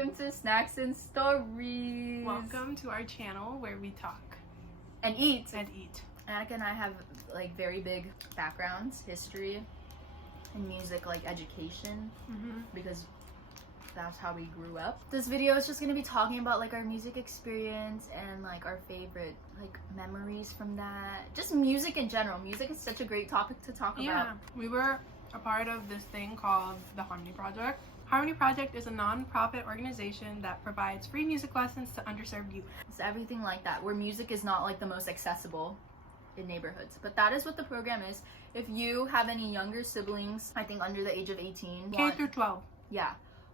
welcome to Snacks and Stories. Welcome to our channel where we talk and eat. Annika and I have like very big backgrounds, history, and music, like education, because that's how we grew up. This video is just gonna be talking about like our music experience and like our favorite like memories from that. Just music in general. Music is such a great topic to talk about. Yeah, we were a part of this thing called the Harmony Project. Harmony Project is a non-profit organization that provides free music lessons to underserved youth. It's everything like that, where music is not like the most accessible in neighborhoods, but that is what the program is. If you have any younger siblings, I think under the age of 18, K through 12,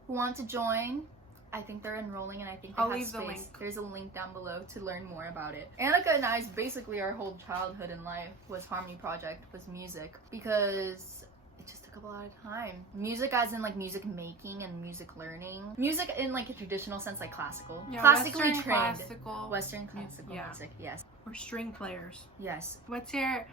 who want to join, I think they're enrolling, and I think they I'll have leave space. the link. There's a link down below to learn more about it. Annika and I's basically our whole childhood and life was Harmony Project, was music, because it just took up a lot of time. Music as in like music making and music learning. Music in like a traditional sense, like classical. Yeah, Classically Western trained. classical. Western classical Yeah. music, yes. We're string players. Yes. What's your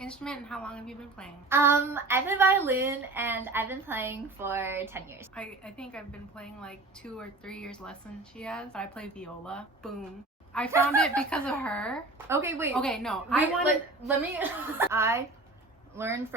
instrument and how long have you been playing? I play violin and I've been playing for 10 years. I think I've been playing like 2 or 3 years less than she has, but I play viola. Boom. I found it because of her. Okay, wait. Okay, no. Let me I learned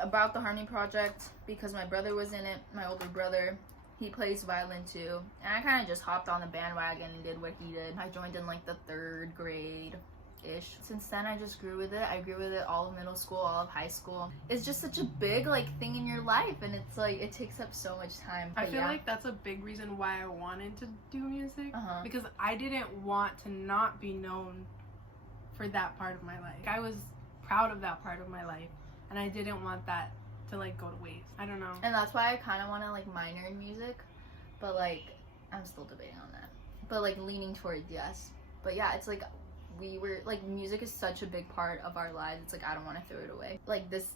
about the Harmony Project because my brother was in it, my older brother. He plays violin too, and I kind of just hopped on the bandwagon and did what he did. I joined in like the 3rd grade-ish. Since then, I just grew with it. I grew with it all of middle school, all of high school. It's just such a big like thing in your life, and it's like it takes up so much time. I But feel like that's a big reason why I wanted to do music, Uh-huh. because I didn't want to not be known for that part of my life. I was proud of that part of my life, and I didn't want that to like go to waste. I don't know. And that's why I kind of want to like minor in music, but like I'm still debating on that. But like leaning towards yes. But yeah, it's like we were like music is such a big part of our lives. It's like I don't want to throw it away. Like this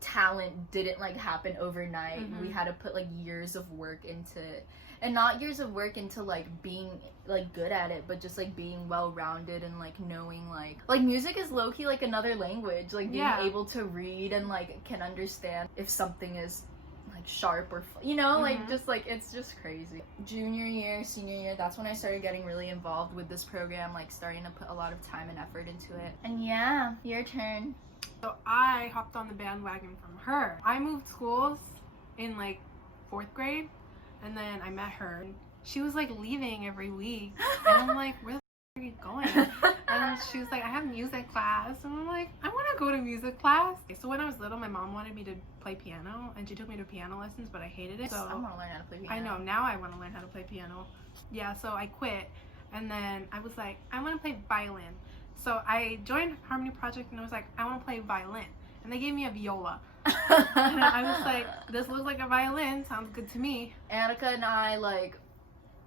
talent didn't like happen overnight. We had to put like years of work into it. And not years of work into like being like good at it, but just like being well-rounded and like knowing like music is low-key like another language, like being able to read and like can understand if something is like sharp or like just like it's just crazy. Junior year, senior year, that's when I started getting really involved with this program, like starting to put a lot of time and effort into it. And yeah, your turn. So I hopped on the bandwagon from her. I moved schools in like 4th grade, and then I met her. She was like leaving every week, and I'm like, where the f- are you going? And she was like, I have music class, and I'm like, I want to go to music class. So when I was little, my mom wanted me to play piano, and she took me to piano lessons, but I hated it. So I want to learn how to play piano. I know, now I want to learn how to play piano. Yeah, so I quit, and then I was like, I want to play violin. So I joined Harmony Project, and I was like, I want to play violin. And they gave me a viola. And I was like, this looks like a violin, sounds good to me. Annika and I, like,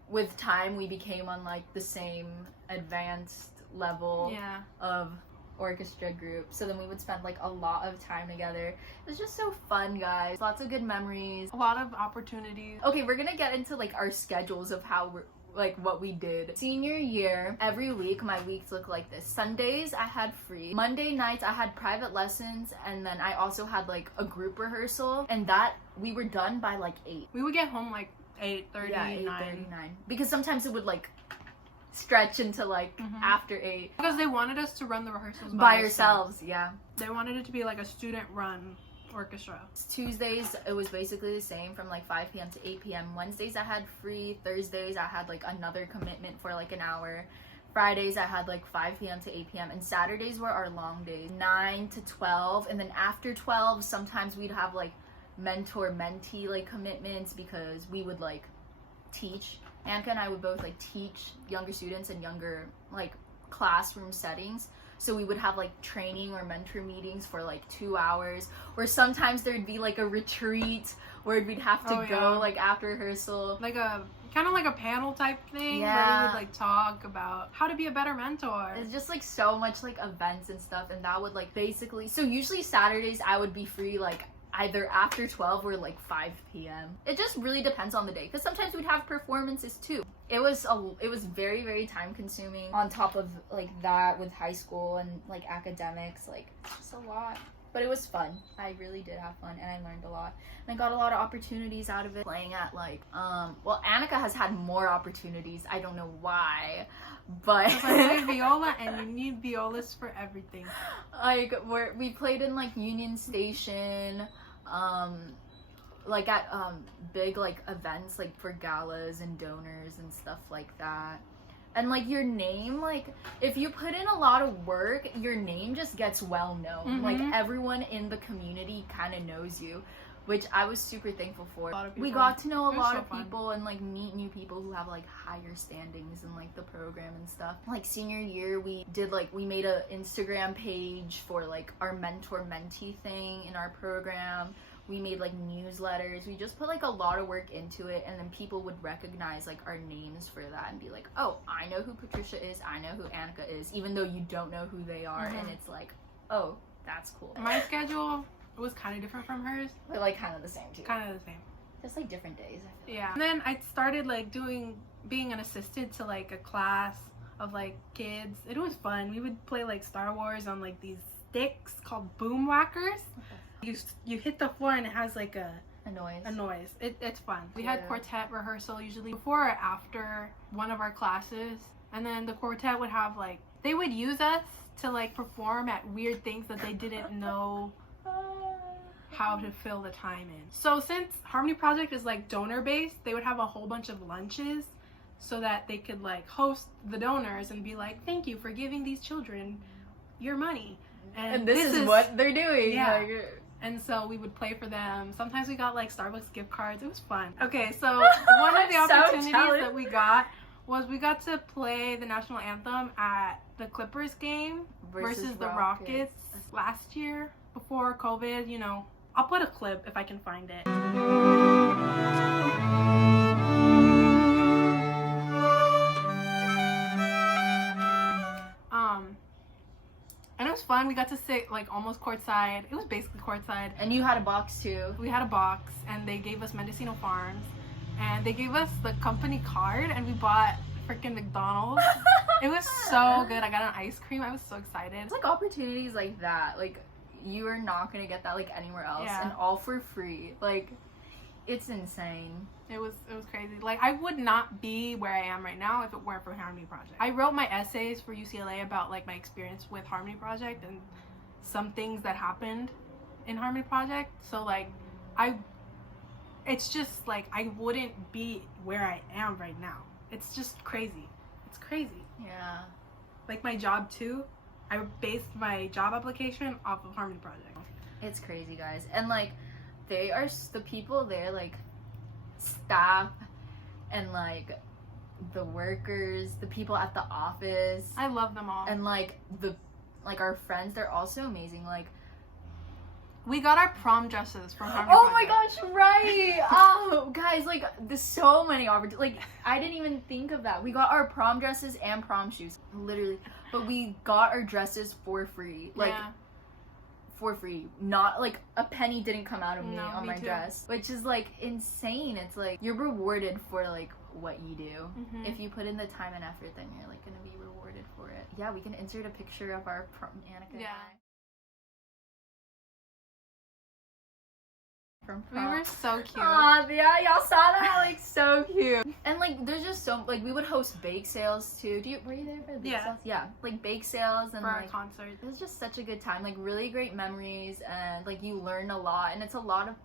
with time, we became on, like, the same advanced level of orchestra group. So then we would spend, like, a lot of time together. It was just so fun, guys. Lots of good memories. A lot of opportunities. Okay, we're gonna get into, like, our schedules of how we're like what we did. Senior year, every week my weeks look like this. Sundays I had free. Monday nights I had private lessons, and then I also had like a group rehearsal, and that we were done by like 8. We would get home like 8:30, yeah, 9. 8:39. Because sometimes it would like stretch into like after 8. Because they wanted us to run the rehearsals by ourselves. Yeah. They wanted it to be like a student run orchestra. Tuesdays it was basically the same from like 5 p.m. to 8 p.m. Wednesdays I had free. Thursdays I had like another commitment for like an hour. Fridays I had like 5 p.m. to 8 p.m. and Saturdays were our long days, 9 to 12. And then after 12 sometimes we'd have like mentor-mentee like commitments, because we would like teach. Annika and I would both like teach younger students in younger like classroom settings. So we would have like training or mentor meetings for like 2 hours, or sometimes there'd be like a retreat where we'd have to go like after rehearsal. Like a kind of like a panel type thing where we would like talk about how to be a better mentor. It's just like so much like events and stuff, and that would like basically, so usually Saturdays I would be free like either after 12 or like 5 p.m. It just really depends on the day, because sometimes we'd have performances too. It was very, very time consuming on top of like that with high school and like academics. Like it's just a lot. But it was fun. I really did have fun, and I learned a lot. And I got a lot of opportunities out of it. Playing at like, well, Annika has had more opportunities. I don't know why, but I play viola, and you need violas for everything. Like we played in like Union Station, like at big like events like for galas and donors and stuff like that. And like your name, like if you put in a lot of work, your name just gets well known. Like everyone in the community kind of knows you, which I was super thankful for. We got to know a lot of people and like meet new people who have like higher standings in like the program and stuff. Like senior year, we made a Instagram page for like our mentor-mentee thing in our program. We made like newsletters. We just put like a lot of work into it, and then people would recognize like our names for that and be like, oh, I know who Patricia is, I know who Annika is, even though you don't know who they are. And it's like, oh, that's cool. My schedule was kind of different from hers, but like kind of the same too. Kind of the same. Just like different days, I feel. Yeah. And then I started like being an assistant to like a class of like kids. It was fun. We would play like Star Wars on like these sticks called boom whackers. You hit the floor and it has like a noise. It's fun. We had quartet rehearsal usually before or after one of our classes, and then the quartet would have like, they would use us to like perform at weird things that they didn't know how to fill the time in. So since Harmony Project is like donor based, they would have a whole bunch of lunches so that they could like host the donors and be like, thank you for giving these children your money. And this is what they're doing. Yeah. And so we would play for them. Sometimes we got like Starbucks gift cards. It was fun. Okay, so one of the opportunities that we got was we got to play the national anthem at the Clippers game versus the Rockets last year before COVID. You know, I'll put a clip if I can find it. And it was fun. We got to sit like almost courtside. It was basically courtside. And you had a box too. We had a box, and they gave us Mendocino Farms, and they gave us the company card, and we bought freaking McDonald's. It was so good. I got an ice cream. I was so excited. It's like opportunities like that. Like you are not gonna get that like anywhere else, and all for free. Like it's insane. It was crazy. Like I would not be where I am right now if it weren't for Harmony Project. I wrote my essays for UCLA about like my experience with Harmony Project and some things that happened in Harmony Project. So like it's just like I wouldn't be where I am right now. It's just crazy. It's crazy. Yeah. Like my job too. I based my job application off of Harmony Project. It's crazy, guys. And like they are the people there, like staff and like the workers, the people at the office. I love them all. And like our friends, they're also amazing. Like we got our prom dresses from Harmony Project. My gosh, right. Oh guys, like there's so many opportunities. Like I didn't even think of that. We got our prom dresses and prom shoes, literally. But we got our dresses for free. Like for free. Not like a penny didn't come out of me on my dress, which is like insane. It's like you're rewarded for like what you do. If you put in the time and effort, then you're like gonna be rewarded for it. Yeah, we can insert a picture of our prom, Annika. Yeah. From prom. We were so cute. Aw, yeah, y'all saw that? Like, so cute. And, like, there's just so, like, we would host bake sales, too. Were you there for the bake sales? Yeah. Like, bake sales and, for like, our concert. It was just such a good time. Like, really great memories, and, like, you learn a lot, and it's a lot of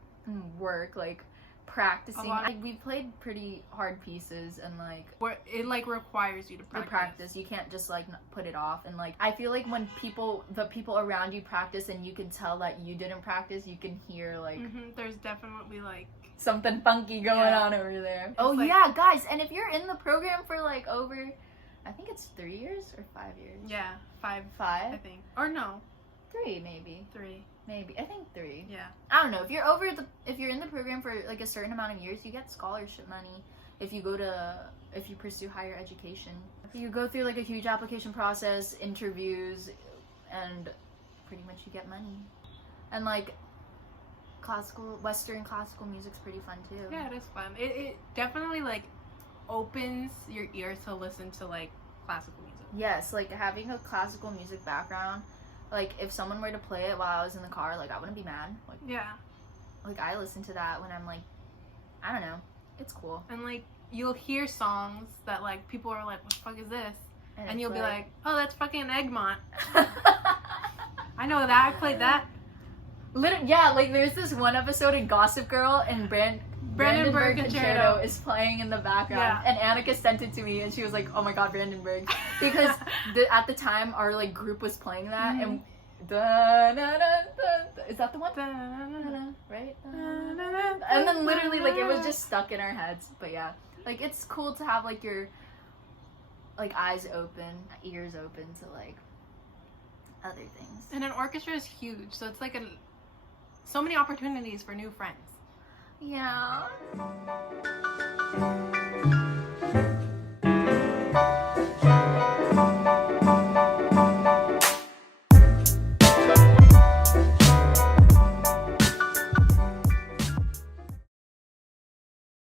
work, like, practicing. We played pretty hard pieces, and like it like requires you to practice. You can't just like put it off. And like I feel like when the people around you practice and you can tell that you didn't practice, you can hear like there's definitely like something funky going on over there. It's like, yeah, guys, and if you're in the program for like over, I think it's 3 years or 5 years. Yeah, five I think, or no, 3 maybe. 3. Maybe. I think 3. Yeah. I don't know. If you're in the program for like a certain amount of years, you get scholarship money if you pursue higher education. You go through like a huge application process, interviews, and pretty much you get money. And like Western classical music's pretty fun too. Yeah, it is fun. It definitely like opens your ears to listen to like classical music. Yes, like having a classical music background Like, if someone were to play it while I was in the car, like, I wouldn't be mad. Yeah. Like, I listen to that when I'm, like, I don't know. It's cool. And, like, you'll hear songs that, like, people are like, what the fuck is this? And it's you'll be like, oh, that's fucking Egmont. I know that. I played that. Yeah, like, there's this one episode in Gossip Girl, and Brandenburg Concerto is playing in the background. Yeah. And Annika sent it to me, and she was like, oh my god, Brandenburg. Because at the time, our, like, group was playing that, and is that the one? Right? And then literally, like, it was just stuck in our heads. But yeah, like, it's cool to have, like, your, like, eyes open, ears open to, like, other things. And an orchestra is huge, so it's like so many opportunities for new friends. Yeah.